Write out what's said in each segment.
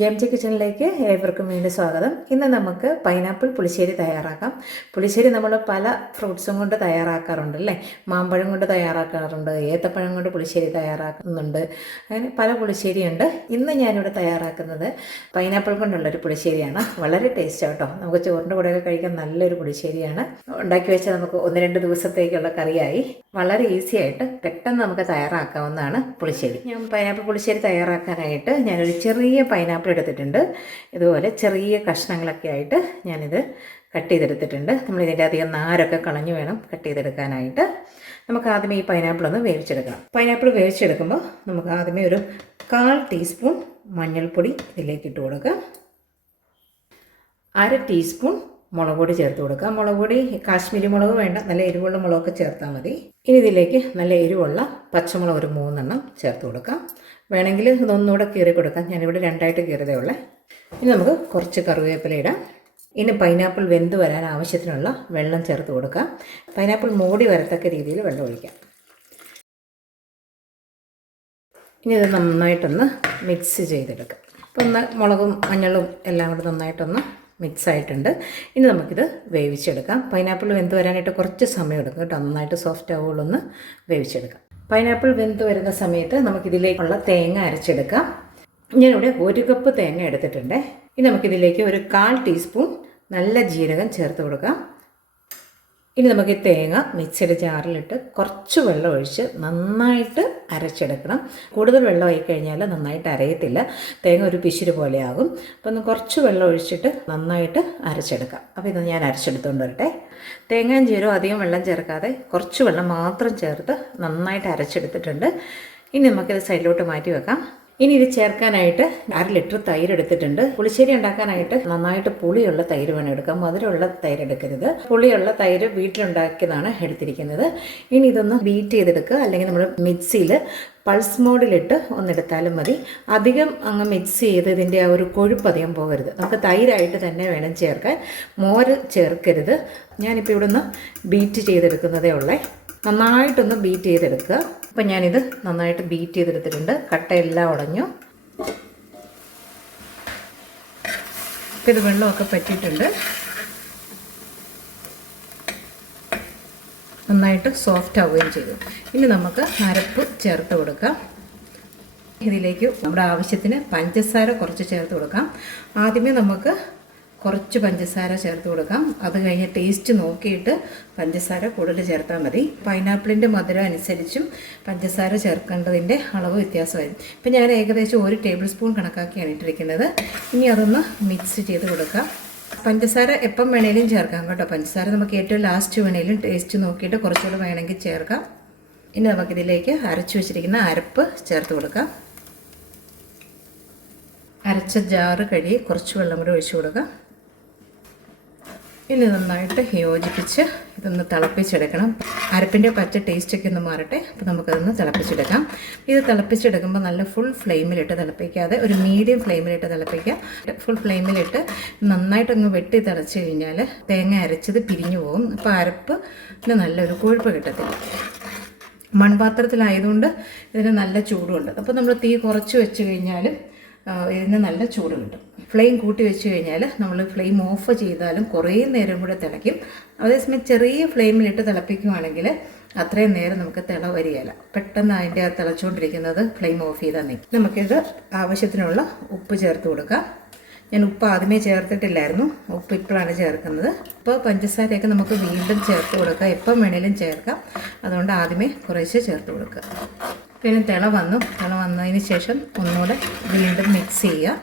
ജെംജി കിച്ചണിലേക്ക് ഏവർക്കും വീണ്ടും സ്വാഗതം. ഇന്ന് നമുക്ക് പൈനാപ്പിൾ പുളിശ്ശേരി തയ്യാറാക്കാം. പുളിശ്ശേരി നമ്മൾ പല ഫ്രൂട്ട്സും കൊണ്ട് തയ്യാറാക്കാറുണ്ട് അല്ലേ. മാമ്പഴം കൊണ്ട് തയ്യാറാക്കാറുണ്ട്, ഏത്തപ്പഴം കൊണ്ട് പുളിശ്ശേരി തയ്യാറാക്കുന്നുണ്ട്, അങ്ങനെ പല പുളിശ്ശേരിയുണ്ട്. ഇന്ന് ഞാനിവിടെ തയ്യാറാക്കുന്നത് പൈനാപ്പിൾ കൊണ്ടുള്ളൊരു പുളിശ്ശേരിയാണ്. വളരെ ടേസ്റ്റ് കേട്ടോ. നമുക്ക് ചോറിൻ്റെ കൂടെയൊക്കെ കഴിക്കാൻ നല്ലൊരു പുളിശ്ശേരിയാണ്. ഉണ്ടാക്കി വെച്ചാൽ നമുക്ക് 1-2 ദിവസത്തേക്കുള്ള കറിയായി. വളരെ ഈസി ആയിട്ട് പെട്ടെന്ന് നമുക്ക് തയ്യാറാക്കാവുന്നതാണ് പുളിശ്ശേരി. ഞാൻ പൈനാപ്പിൾ പുളിശ്ശേരി തയ്യാറാക്കാനായിട്ട് ഞാനൊരു ചെറിയ പൈനാപ്പിൾ എടുത്തിട്ടുണ്ട്. ഇതുപോലെ ചെറിയ കഷ്ണങ്ങളൊക്കെ ആയിട്ട് ഞാനിത് കട്ട് ചെയ്തെടുത്തിട്ടുണ്ട്. നമ്മളിതിൻ്റെ അധികം നാരൊക്കെ കളഞ്ഞു വേണം കട്ട് ചെയ്തെടുക്കാനായിട്ട്. നമുക്ക് ആദ്യമേ ഈ പൈനാപ്പിൾ ഒന്ന് വേവിച്ചെടുക്കണം. പൈനാപ്പിൾ വേവിച്ചെടുക്കുമ്പോൾ നമുക്ക് ആദ്യമേ ഒരു 1/4 ടീസ്പൂൺ മഞ്ഞൾപ്പൊടി ഇതിലേക്ക് ഇട്ട് കൊടുക്കാം. 1/2 ടീസ്പൂൺ മുളക് പൊടി ചേർത്ത് കൊടുക്കുക. മുളക് പൊടി കാശ്മീരി മുളക് വേണ്ട, നല്ല എരിവുള്ള മുളകൊക്കെ ചേർത്താൽ മതി. ഇനി ഇതിലേക്ക് നല്ല എരിവുള്ള പച്ചമുളക് ഒരു 3 എണ്ണം ചേർത്ത് കൊടുക്കാം. വേണമെങ്കിൽ ഇതൊന്നുകൂടെ കീറി കൊടുക്കാം. ഞാനിവിടെ 2ആയിട്ട് കീറിയതേ ഉള്ളേ. ഇനി നമുക്ക് കുറച്ച് കറിവേപ്പില ഇടാം. ഇനി പൈനാപ്പിൾ വെന്ത് വരാൻ ആവശ്യത്തിനുള്ള വെള്ളം ചേർത്ത് കൊടുക്കാം. പൈനാപ്പിൾ മൂടി വരത്തക്ക രീതിയിൽ വെള്ളം ഒഴിക്കാം. ഇനി ഇത് നന്നായിട്ടൊന്ന് മിക്സ് ചെയ്തെടുക്കാം. അപ്പോൾ ഒന്ന് മുളകും മഞ്ഞളും എല്ലാം കൂടെ നന്നായിട്ടൊന്ന് മിക്സ് ആയിട്ടുണ്ട്. ഇനി നമുക്കിത് വേവിച്ചെടുക്കാം. പൈനാപ്പിൾ വെന്ത് വരാനായിട്ട് കുറച്ച് സമയം എടുക്കും കേട്ടോ. നന്നായിട്ട് സോഫ്റ്റ് ആവുള്ളൊന്ന് വേവിച്ചെടുക്കാം. പൈനാപ്പിൾ വെന്ത് വരുന്ന സമയത്ത് നമുക്കിതിലേക്കുള്ള തേങ്ങ അരച്ചെടുക്കാം. ഞാനിവിടെ 1 കപ്പ് തേങ്ങ എടുത്തിട്ടുണ്ട്. ഇനി നമുക്കിതിലേക്ക് ഒരു 1/4 ടീസ്പൂൺ നല്ല ജീരകം ചേർത്ത് കൊടുക്കാം. ഇനി നമുക്ക് ഈ തേങ്ങ മിക്സിയുടെ ജാറിലിട്ട് കുറച്ച് വെള്ളം ഒഴിച്ച് നന്നായിട്ട് അരച്ചെടുക്കണം. കൂടുതൽ വെള്ളം ആയി കഴിഞ്ഞാൽ നന്നായിട്ട് അരയത്തില്ല, തേങ്ങ ഒരു പിശുര് പോലെ ആകും. അപ്പോൾ ഒന്ന് കുറച്ച് വെള്ളം ഒഴിച്ചിട്ട് നന്നായിട്ട് അരച്ചെടുക്കാം. അപ്പോൾ ഇത് ഞാൻ അരച്ചെടുത്തുകൊണ്ട് വരട്ടെ. തേങ്ങയും ജീരകവും അധികം വെള്ളം ചേർക്കാതെ കുറച്ച് വെള്ളം മാത്രം ചേർത്ത് നന്നായിട്ട് അരച്ചെടുത്തിട്ടുണ്ട്. ഇനി നമുക്കിത് സൈഡിലോട്ട് മാറ്റി വെക്കാം. ഇനി ഇത് ചേർക്കാനായിട്ട് 1/2 ലിറ്റർ തൈര് എടുത്തിട്ടുണ്ട്. പുളിശ്ശേരി ഉണ്ടാക്കാനായിട്ട് നന്നായിട്ട് പുളിയുള്ള തൈര് വേണം എടുക്കാം, മധുരമുള്ള തൈര് എടുക്കരുത്. പുളിയുള്ള തൈര് വീട്ടിലുണ്ടാക്കിയതാണ് എടുത്തിരിക്കുന്നത്. ഇനി ഇതൊന്ന് ബീറ്റ് ചെയ്തെടുക്കുക, അല്ലെങ്കിൽ നമ്മൾ മിക്സിയിൽ പൾസ് മോഡിലിട്ട് ഒന്നെടുത്താലും മതി. അധികം അങ്ങ് മിക്സ് ചെയ്ത് ഇതിൻ്റെ ആ ഒരു കൊഴുപ്പ് അധികം പോകരുത്. നമുക്ക് തൈരായിട്ട് തന്നെ വേണം ചേർക്കാൻ, മോര് ചേർക്കരുത്. ഞാനിപ്പോൾ ഇവിടെ നിന്ന് ബീറ്റ് ചെയ്തെടുക്കുന്നതേ ഉള്ളേ. നന്നായിട്ടൊന്ന് ബീറ്റ് ചെയ്തെടുക്കുക. അപ്പം ഞാനിത് നന്നായിട്ട് ബീറ്റ് ചെയ്തെടുത്തിട്ടുണ്ട്. കട്ടയെല്ലാം ഉടഞ്ഞു. ഇത് വെള്ളമൊക്കെ പറ്റിയിട്ടുണ്ട്. നന്നായിട്ട് സോഫ്റ്റ് ആവുകയും ചെയ്തു. ഇനി നമുക്ക് അരപ്പ് ചേർത്ത് കൊടുക്കാം. ഇതിലേക്ക് നമ്മുടെ ആവശ്യത്തിന് പഞ്ചസാര കുറച്ച് ചേർത്ത് കൊടുക്കാം. ആദ്യമേ നമുക്ക് കുറച്ച് പഞ്ചസാര ചേർത്ത് കൊടുക്കാം. അത് കഴിഞ്ഞ് ടേസ്റ്റ് നോക്കിയിട്ട് പഞ്ചസാര കൂടുതൽ ചേർത്താൽ മതി. പൈനാപ്പിളിൻ്റെ മധുരം അനുസരിച്ചും പഞ്ചസാര ചേർക്കേണ്ടതിൻ്റെ അളവ് വ്യത്യാസമായിരുന്നു. ഇപ്പം ഞാൻ ഏകദേശം 1 ടേബിൾ സ്പൂൺ കണക്കാക്കിയാണ് ഇട്ടിരിക്കുന്നത്. ഇനി അതൊന്ന് മിക്സ് ചെയ്ത് കൊടുക്കാം. പഞ്ചസാര എപ്പം വേണേലും ചേർക്കാം കേട്ടോ. പഞ്ചസാര നമുക്ക് ഏറ്റവും ലാസ്റ്റ് വേണേലും ടേസ്റ്റ് നോക്കിയിട്ട് കുറച്ചുകൂടെ വേണമെങ്കിൽ ചേർക്കാം. ഇനി നമുക്കിതിലേക്ക് അരച്ചു വെച്ചിരിക്കുന്ന അരപ്പ് ചേർത്ത് കൊടുക്കാം. അരച്ച ജാറ് കഴുകി കുറച്ച് വെള്ളം കൂടി ഒഴിച്ചു കൊടുക്കാം. ഇനി നന്നായിട്ട് യോജിപ്പിച്ച് ഇതൊന്ന് തിളപ്പിച്ചെടുക്കണം. അരപ്പിൻ്റെ പച്ച ടേസ്റ്റൊക്കെ ഒന്ന് മാറട്ടെ. അപ്പോൾ നമുക്കതൊന്ന് തിളപ്പിച്ചെടുക്കാം. ഇത് തിളപ്പിച്ചെടുക്കുമ്പോൾ നല്ല ഫുൾ ഫ്ലെയിമിലിട്ട് തിളപ്പിക്കാതെ ഒരു മീഡിയം ഫ്ലെയിമിലിട്ട് തിളപ്പിക്കുക. ഫുൾ ഫ്ലെയിമിലിട്ട് നന്നായിട്ടൊന്ന് വെട്ടി തിളച്ച് കഴിഞ്ഞാൽ തേങ്ങ അരച്ചത് പിരിഞ്ഞു പോകും. അപ്പോൾ അരപ്പിന് നല്ലൊരു കൊഴുപ്പ് കിട്ടത്തില്ല. മൺപാത്രത്തിലായതുകൊണ്ട് ഇതിന് നല്ല ചൂടുണ്ട്. അപ്പോൾ നമ്മൾ തീ കുറച്ച് വെച്ച് കഴിഞ്ഞാലും ഇതിന് നല്ല ചൂട് കിട്ടും. ഫ്ലെയിം കൂട്ടി വെച്ച് കഴിഞ്ഞാൽ നമ്മൾ ഫ്ലെയിം ഓഫ് ചെയ്താലും കുറേ നേരം കൂടെ തിളയ്ക്കും. അതേസമയം ചെറിയ ഫ്ലെയിമിലിട്ട് തിളപ്പിക്കുകയാണെങ്കിൽ അത്രയും നേരം നമുക്ക് തിള വരികയില്ല. പെട്ടെന്ന് അതിൻ്റെ തിളച്ചുകൊണ്ടിരിക്കുന്നത് ഫ്ലെയിം ഓഫ് ചെയ്താൽ നിൽക്കും. നമുക്കിത് ആവശ്യത്തിനുള്ള ഉപ്പ് ചേർത്ത് കൊടുക്കാം. ഞാൻ ഉപ്പ് ആദ്യമേ ചേർത്തിട്ടില്ലായിരുന്നു, ഉപ്പ് ഇപ്പോഴാണ് ചേർക്കുന്നത്. ഇപ്പോൾ പഞ്ചസാരയൊക്കെ നമുക്ക് വീണ്ടും ചേർത്ത് കൊടുക്കാം, എപ്പം വേണേലും ചേർക്കാം. അതുകൊണ്ട് ആദ്യമേ കുറേശ്ശെ ചേർത്ത് കൊടുക്കുക. പിന്നെ തിള വന്നതിന് ശേഷം ഒന്നുകൂടെ വീണ്ടും മിക്സ് ചെയ്യുക.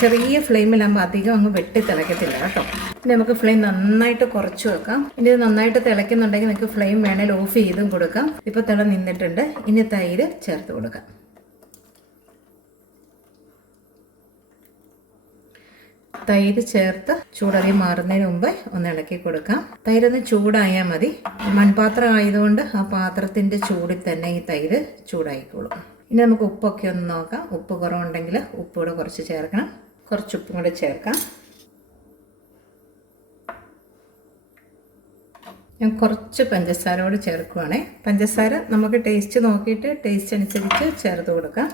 ചെറിയ ഫ്ലെയിമിലാകുമ്പോൾ അധികം അങ്ങ് വെട്ടി തിളയ്ക്കത്തില്ല കേട്ടോ. ഇനി നമുക്ക് ഫ്ലെയിം നന്നായിട്ട് കുറച്ച് വെക്കാം. ഇനി ഇത് നന്നായിട്ട് തിളയ്ക്കുന്നുണ്ടെങ്കിൽ നിങ്ങൾക്ക് ഫ്ലെയിം വേണേൽ ഓഫ് ചെയ്തും കൊടുക്കാം. ഇപ്പോൾ തിള നിന്നിട്ടുണ്ട്. ഇനി തൈര് ചേർത്ത് കൊടുക്കാം. തൈര് ചേർത്ത് ചൂടറിയും മാറുന്നതിന് മുമ്പ് ഒന്ന് ഇളക്കി കൊടുക്കാം. തൈരൊന്ന് ചൂടായാൽ മതി. മൺപാത്രം ആയതുകൊണ്ട് ആ പാത്രത്തിൻ്റെ ചൂടിൽ തന്നെ ഈ തൈര് ചൂടായിക്കോളും. ഇനി നമുക്ക് ഉപ്പൊക്കെ ഒന്ന് നോക്കാം. ഉപ്പ് കുറവുണ്ടെങ്കിൽ ഉപ്പ് കൂടെ കുറച്ച് ചേർക്കണം. കുറച്ച് ഉപ്പും കൂടെ ചേർക്കാം. ഞാൻ കുറച്ച് പഞ്ചസാര കൂടെ ചേർക്കുവാണേ. പഞ്ചസാര നമുക്ക് ടേസ്റ്റ് നോക്കിയിട്ട് ടേസ്റ്റ് അനുസരിച്ച് ചേർത്ത് കൊടുക്കാം.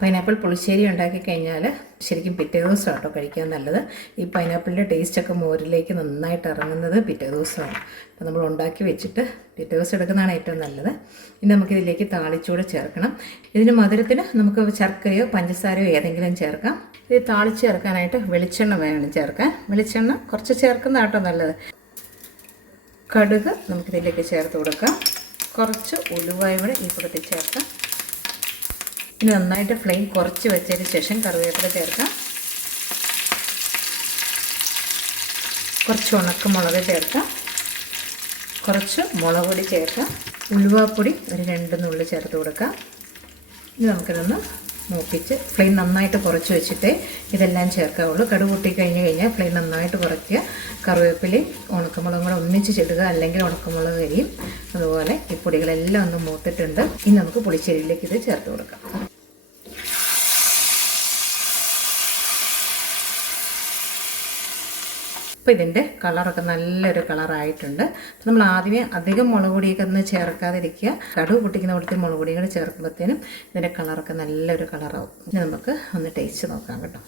പൈനാപ്പിൾ പുളിശ്ശേരി ഉണ്ടാക്കി കഴിഞ്ഞാൽ ശരിക്കും പിറ്റേ ദിവസം കേട്ടോ കഴിക്കാൻ നല്ലത്. ഈ പൈനാപ്പിളിൻ്റെ ടേസ്റ്റൊക്കെ മോരിലേക്ക് നന്നായിട്ട് ഇറങ്ങുന്നത് പിറ്റേ ദിവസമാണ്. അപ്പോൾ നമ്മൾ ഉണ്ടാക്കി വെച്ചിട്ട് പിറ്റേ ദിവസം എടുക്കുന്നതാണ് ഏറ്റവും നല്ലത്. ഇനി നമുക്കിതിലേക്ക് താളിച്ചൂടെ ചേർക്കണം. ഇതിന് മധുരത്തിന് നമുക്ക് ശർക്കരയോ പഞ്ചസാരയോ ഏതെങ്കിലും ചേർക്കാം. ഇത് താളിച്ച് ചേർക്കാനായിട്ട് വെളിച്ചെണ്ണ വേണം ചേർക്കാൻ. വെളിച്ചെണ്ണ കുറച്ച് ചേർക്കുന്ന കേട്ടോ നല്ലത്. കടുക് നമുക്കിതിലേക്ക് ചേർത്ത് കൊടുക്കാം. കുറച്ച് ഉലുവായും കൂടെ ഈ കൂടത്തിൽ ചേർക്കാം. ഇനി നന്നായിട്ട് ഫ്ലെയിം കുറച്ച് വെച്ചതിന് ശേഷം കറിവേപ്പില ചേർക്കാം. കുറച്ച് ഉണക്കമുളക് ചേർക്കാം. കുറച്ച് മുളക് പൊടി ചേർക്കാം. ഉലുവാപ്പൊടി ഒരു 2 നുള്ളി ചേർത്ത് കൊടുക്കാം. ഇനി നമുക്കിതൊന്ന് മൂപ്പിച്ച് ഫ്ലെയിം നന്നായിട്ട് കുറച്ച് വെച്ചിട്ടേ ഇതെല്ലാം ചേർക്കാവുള്ളൂ. കടുക് പൊട്ടി കഴിഞ്ഞാൽ ഫ്ലെയിം നന്നായിട്ട് കുറയ്ക്കുക. കറിവേപ്പിലയും ഉണക്കമുളകും കൂടെ ഒന്നിച്ച് ചിടുക, അല്ലെങ്കിൽ ഉണക്കമുളക് കരിയും. അതുപോലെ ഈ പൊടികളെല്ലാം ഒന്ന് മൂത്തിട്ടുണ്ട്. ഇനി നമുക്ക് പുളിശ്ശേരിയിലേക്ക് ഇത് ചേർത്ത് കൊടുക്കാം. അപ്പോൾ ഇതിൻ്റെ കളറൊക്കെ നല്ലൊരു കളറായിട്ടുണ്ട്. അപ്പോൾ നമ്മൾ ആദ്യമേ അധികം മുളക് പൊടിയൊക്കെ ഒന്ന് ചേർക്കാതിരിക്കുക. കടുക് പൊട്ടിക്കുന്ന കൂട്ടത്തിൽ മുളക് പൊടിയും കൂടി ചേർക്കുമ്പോഴത്തേനും ഇതിൻ്റെ കളറൊക്കെ നല്ലൊരു കളറാവും. ഇനി നമുക്ക് ഒന്ന് ടേസ്റ്റ് നോക്കാം കേട്ടോ.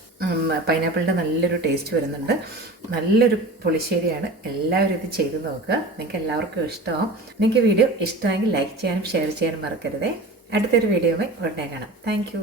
പൈനാപ്പിളിൻ്റെ നല്ലൊരു ടേസ്റ്റ് വരുന്നുണ്ട്. നല്ലൊരു പുളിശ്ശേരിയാണ്. എല്ലാവരും ഇത് ചെയ്ത് നോക്കുക. നിങ്ങൾക്ക് എല്ലാവർക്കും ഇഷ്ടമാവും. നിങ്ങൾക്ക് വീഡിയോ ഇഷ്ടമെങ്കിൽ ലൈക്ക് ചെയ്യാനും ഷെയർ ചെയ്യാനും മറക്കരുതേ. അടുത്തൊരു വീഡിയോയുമായി ഉടനെ കാണാം. താങ്ക്